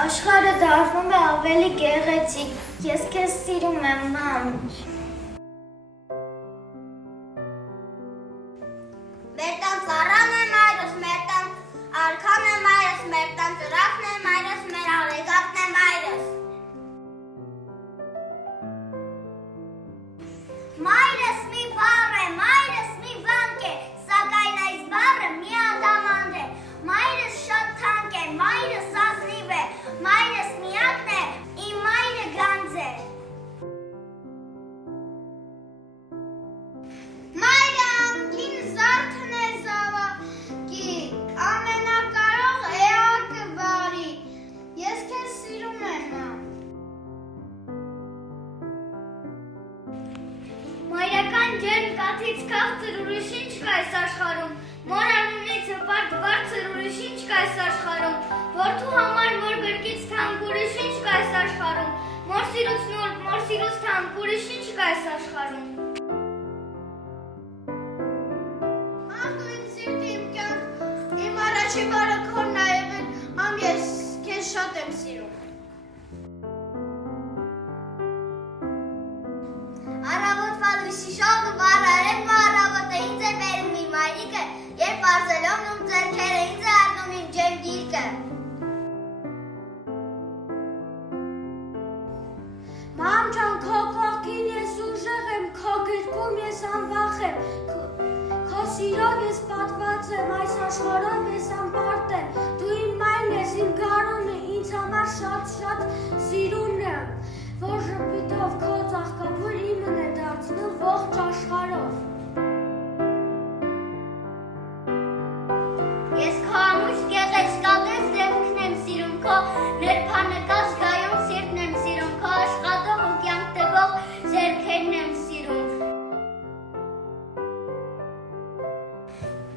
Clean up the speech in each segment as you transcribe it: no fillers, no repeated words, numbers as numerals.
Աշխարհը դառնում է ավելի գեղեցիկ, ես քեզ սիրում եմ, մամ։ Մեր տան ծառան է մայրս, մեր տան արքան է մայրս, մեր տան ծրախն է մայրս, մեր արեգակն է մայրս։ Մայրս մի բառ է, մայրս մի վանք է, սակայն այս բառը մի ադամանդ է։ Մայրս շատ թանկ է, մայրս ազնիվ է, մայրս միակն է, իմ մայրը գանձ է։ Մայրը անկին զարդն է զավակի, ամենակարող էակը բարի, ես քեզ սիրում եմ, մամ։ Մայրական ջերմ կաթից քաղցր ուրիշ ինչ կա այս աշխարհում, մոր անունից հպարտ բարձր ուրիշ ինչ կա այս աշխարհում, որդու համար մոր գրկից թանկ ուրիշ ինչ կա այս աշխարհում, մոր սիրուց նուրբ, մոր սիրուց թանկ ուրիշ ինչ կա այս աշխարհում։ Մամ, դու ինձ սիրտի իմ կյանք, իմ առաջի բարը քոն նաև են, մամ, ես քեզ շատ եմ սիրում։ Առավոտվա լույսի շողը վարարեմ առավոտը ինձ է բերում իմ մայրիկը, երբ արզելով նում ձեռքերը ինձ է առնում իմ ջերմ գիրկը։ Մամ ջան, քո կողքին ես ուժեղ եմ, քո գրկում ես անվախ եմ, քո սիրով ես պատված եմ, այս աշխարհով ես անպարտ եմ, դու իմ մայրն ես, իմ գարունը, ինձ համար շատ սիրուն եմ, որ ժպիտով քո ծաղկափուր իմն է դարձնում ողջ աշխարհով։ Ես քո ամուր գեղեցկատես դեմքն եմ սիրում, քո ներփանեկած գայուն սիրտն եմ սիրում, քո աշխատող ու կյանք տվող ձեռքերն եմ սիրում։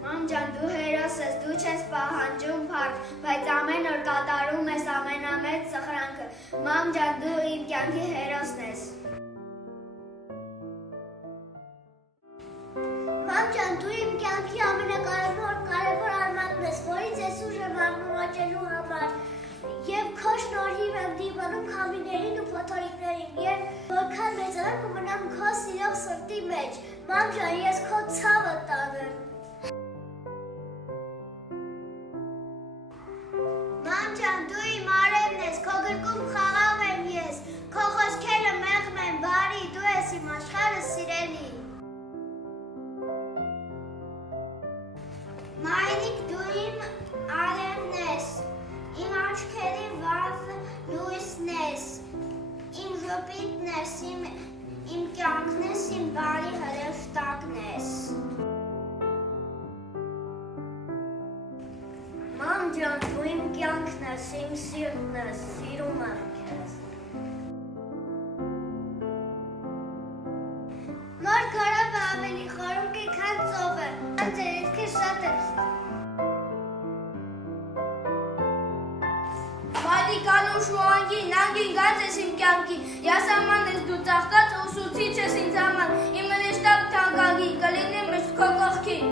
Մամ ջան, դու հերոս ես, դու չես պահանջում փառք, բայց ամեն օր կատարում ես ամենամեծ սխրանքը։ Մամ ջան, դու իմ կյանքի հերոսն ես։ Մամ ջան, դու իմ կյանքի ամենակարևոր արմատն ես, որից ես ուժ եմ առնում աճելու համար։ Եվ քո շնորհիվ եմ դիվանում քամիներին ու փոթորիկներին, եւ որքան մեծանամ կմնամ քո սիրող սրտի մեջ։ Մամ ջան, ես քո ցավը տանեմ։ Մամ ջան, դու իմ արևն ես, քո գրկում խաղաղ եմ ես, քո խոսքերը մեղմ են բարի, դու ես իմ աշխարհը սիրելի։ Մայրիկ, դու իմ արևն ես, իմ աչքերի վառ լույսն ես, իմ ժպիտն ես, իմ կյանքն ես, իմ բարի հրեշտակն ես։ Մամ ջան, դու իմ կյանքն ես, իմ սիրտն ես, սիրում եմ քեզ։ Նոր քարավը ավելի խորում է, քան ծովը, ձերից քեզ շատ եմ սիրում։ Մայրիկանուշ ու անգին, անգին գած ես իմ կյանքի, յասաման ես դու ծաղկած, ուսուցիչ ես ինձ համար, իմ հրեշտակ թանկագին, կլինի միշտ քո կողքին։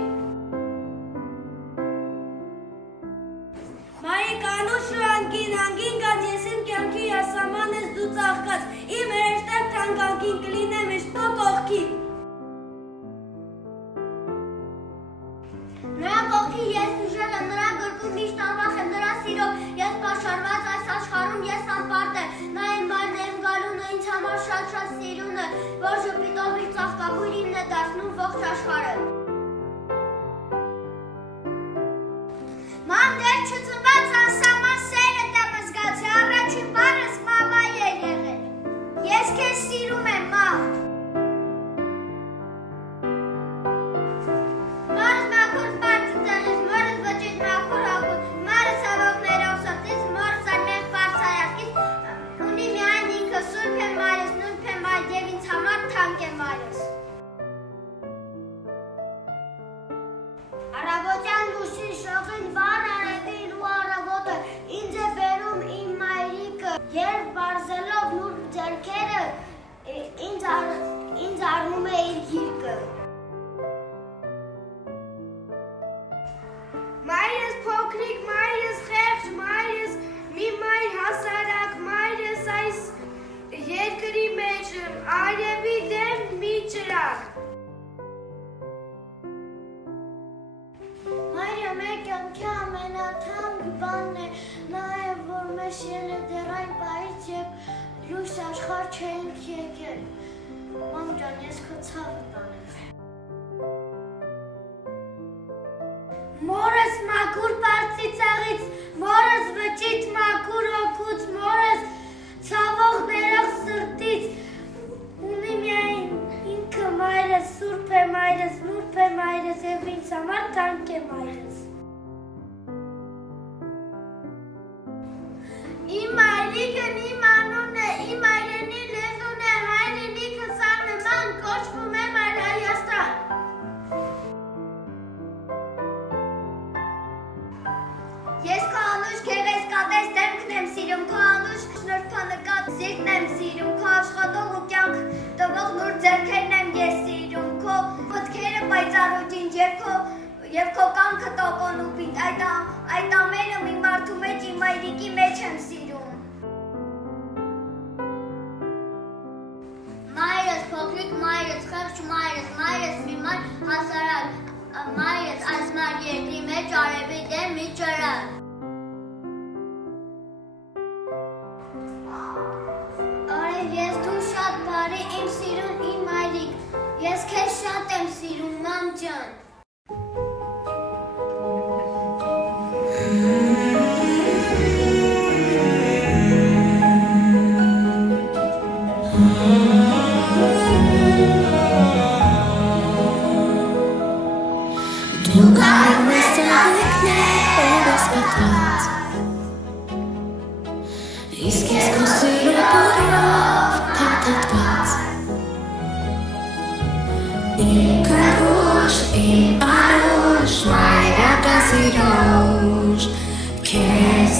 Մայրիկանուշ ու անգին գած ես իմ կյանքի, յասաման ես դու ծաղկած, իմ հրեշտակ թանկագին, կլինի միշտ քո կողքին։ Նրա կողքի ես ուժեղ եմ, նրա գրկում միշտ անվախ եմ, նրա սիրով ես պաշարված այս աշխարհում ես անպարտ եմ, նա իմ մայրն է, իմ գարունը, ինձ համար շատ սիրուն է, որ ժպիտով իր ծաղկափուր իմն է դարձնում ողջ աշխարհը։ Մամ, դեռ չծնված անսահման սերը տեմ զգացի, առաջին բառս մամա է եղել։ Ես քեզ սիրում եմ, մամ։ Առավոտյան լույսի շողին վառ արևին ու առավոտը ինձ է բերում իմ մայրիկը, երբ բարձելով նուրբ ձեռքերը ինձ առնում է իր գիրկը։ Մայրս փոքրիկ, մայրս խեղճ, մայրս մի մայր հասա մեջ արևի դեմ մի ճրագ։ Մայրը մեր կյանքի ամենաթանկ բանն է, նա է, որ մեզ ելել դեռ այն պահից, երբ լույս աշխարհ չէինք եկել։ Մամ ջան, ես քո ցավը տանեմ։ Մորս մաքուր բարձիցաղից, մորս վճիտ մաքուր օգուց, մորս ցավող ներող սրտից, ունի միայն ինքը մայրս, սուրբ է մայրս, նուրբ է մայրս, և ինձ համար թանկ է մայրս։ Իմ այրիկն իմ անունն է, իմ այրենի լեզուն է, հայրենիքս աննման կոչվում է Մայր Հայաստան։ Ես քո անուշ գեղեցկատես դեմքն եմ սիրում, քո անուշ շնորհքանկատ սիրտն եմ սիրում, քո աշխատող ու կյանք տվող նուրբ ձեռքերն եմ ես սիրում, քո ոտքերը պայծառուտին և քո կամքը տոկոն ու պինդ, այդ ամենը մի մարդու մեջ իմ այրիկի մեջ եմ սիրում։ Մայրս, փոքրիկ մայրս, խեղճ մայրս, մայրս մի ման հասարակ, մայրս այս մար երկրի մեջ արևի դեմ մի ճրագ։ Արև ես դու շատ բարի իմ սիրուն իմ այրիկ, ես քեզ շատ եմ սիրում մամ ջան։ Դու գարում ես ծաղիկներ օրս պատված, իսկ ես քո սիրո բուրով թաթաթված, իմ քրուշ, իմ անուշ, մայրական սիրուշ, քեզ